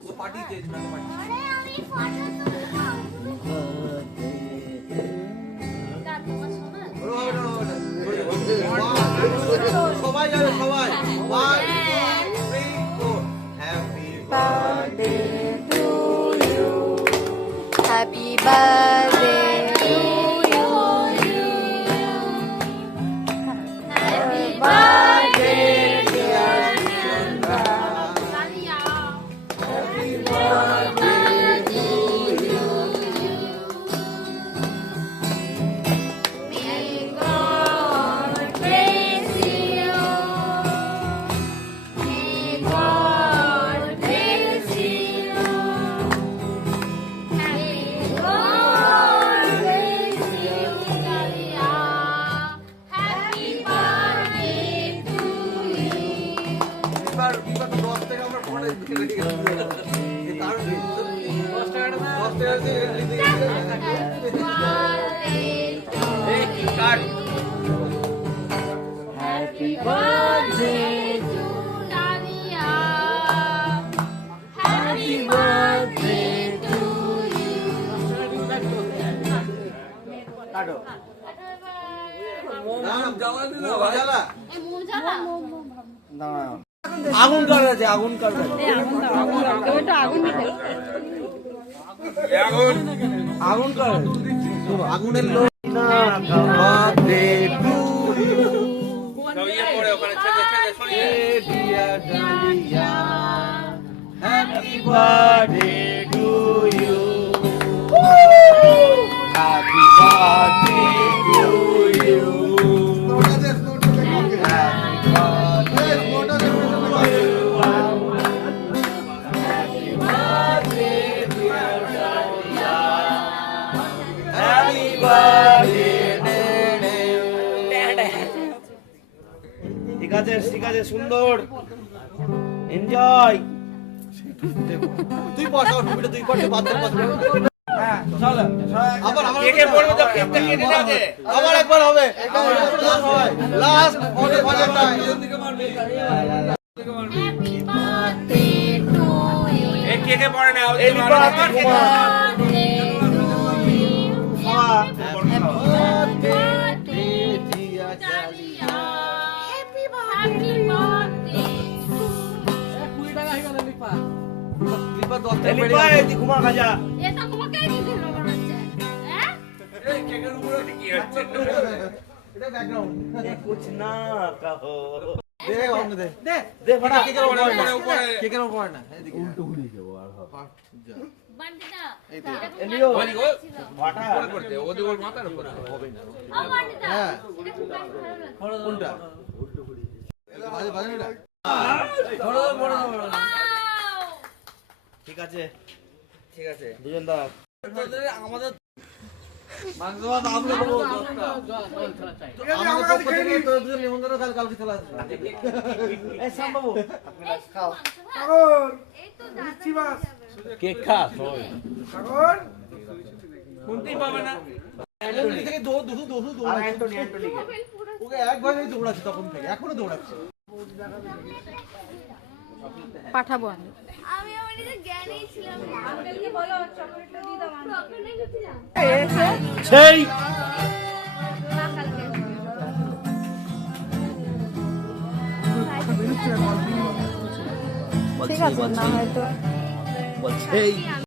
Party दे देना तो party अरे আমি ফটো তুলবো সবাই যাবে সবাই 1 2 3 4 happy birthday to you. Happy birthday to you. Happy birthday, dear Chandra. Happy birthday to you. May God bless you. May God bless you. May God bless you, Dalia. Happy birthday to you. এবার তো 10 টাকা আমরা পড়ে ready করে এই কারণ 10 টাকা না 10 টাকা দিয়ে রেডি দিয়ে এই কি card Happy birthday to Dalia. Happy birthday to you. কাটো না জ্বালা দিল ভাই জ্বালা এই মুখ জ্বালা আগুন কাট আছে আগুন কাট আছে আগুন কাট আগুনের লোক না বার্থডে টু সব ইয়ে পড়ে ওখানে ছেড়ে সরিয়ে dear Dalia happy birthday to you happy birthday to you ঠিক আছে সুন্দর এনজয় তুই বসাও টুপিটা তুই করতে বাচ্চার কথা হ্যাঁ চল আবার কে পড়বে তো কেকটা কেটে যাবে আবার একবার হবে লাস্ট ওরে বাজারটা এর দিকে মারবি হ্যাপি বার্থডে টু ইউ এই কেকে পড়ে না এই birthday to you happy birthday এলিপা এই ঘুমা খাজা এটা তোমাকে কি দিল মনে হচ্ছে হ্যাঁ এই কেকের উপরে কি হচ্ছে এটা ব্যাকগ্রাউন্ড कुछ ना कहो দে অন্য দে দে ফটা কেকের উপরে কেকের উপরে না এদিকে উল্টো ঘুরিয়ে দেবো আর বান্ডিটা এলিও ফটা উপরে করতে ওদি ওর মাথার উপরে হবে না ও বান্ডিটা হ্যাঁ এটা খুব ভালো লাগে কোনটা উল্টো ঘুরিয়ে বাজে বাজে এটা ঠিক আছে ঠিক আছে দুজন দা আমাদের মাংস ভাত আমরা দেবো 10টা আমাদের পক্ষ থেকে তোর দুজন নিমন্ত্রণ কালকে চলে আসবে এই সাম বাবু খাও সাগর এই তো দাদা কেক খা সবাই সাগর কোনতেই পাবে না অ্যান্টনি থেকে দৌড় আর অ্যান্টনি ওকে একবার দৌড়াচ্ছে তখন থেকে এখনো দৌড়াচ্ছে পাঠাবো আমি আমি আমার নিজে জ্ঞানেই ছিলাম না আঙ্কেলকে বলো চকলেটটা দিয়ে দাও চকলেট এনেছিলাম সেই ঠিক আছে না হয়তো বলছেই